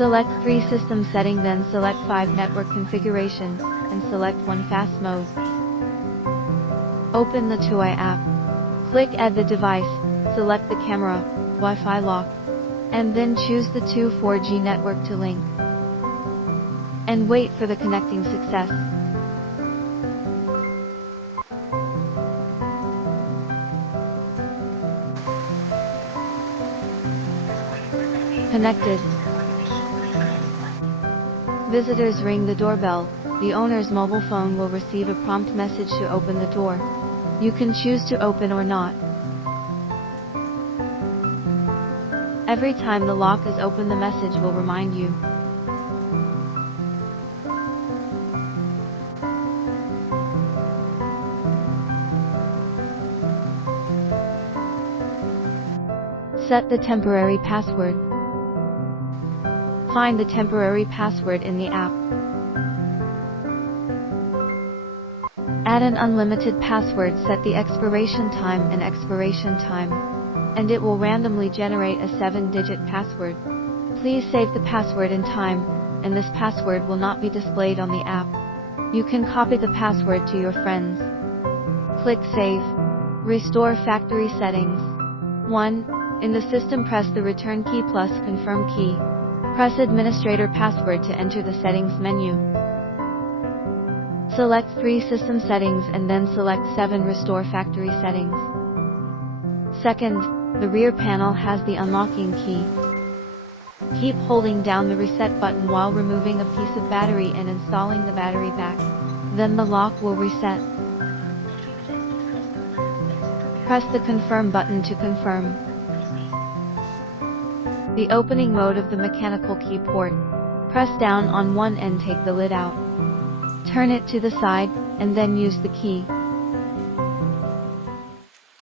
Select 3 System Setting, then select 5 Network Configuration, and select 1 Fast Mode. Open the Tuya app. Click Add the device, select the camera, Wi-Fi lock, and then choose the 4G network to link. And wait for the connecting success. Connected. Visitors ring the doorbell. The owner's mobile phone will receive a prompt message to open the door. You can choose to open or not. Every time the lock is open, the message will remind you. Set the temporary password. Find the temporary password in the app. Add an unlimited password, set the expiration time and expiration time, and it will randomly generate a 7-digit password. Please save the password in time, and this password will not be displayed on the app. You can copy the password to your friends. Click Save. Restore factory settings. 1. In the system, press the return key plus confirm key. Press administrator password to enter the settings menu. Select 3 system settings and then select 7 restore factory settings. Second, the rear panel has the unlocking key. Keep holding down the reset button while removing a piece of battery and installing the battery back. Then the lock will reset. Press the confirm button to confirm. The opening mode of the mechanical key port. Press down on one and take the lid out. Turn it to the side, and then use the key.